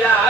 Yeah.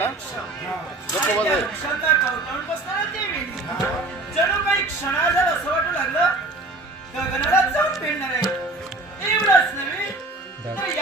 वाटला जणू काही क्षणाला असं वाटू लागलं गगनाला जाऊन पेडणार आहे एवढंच नव्हे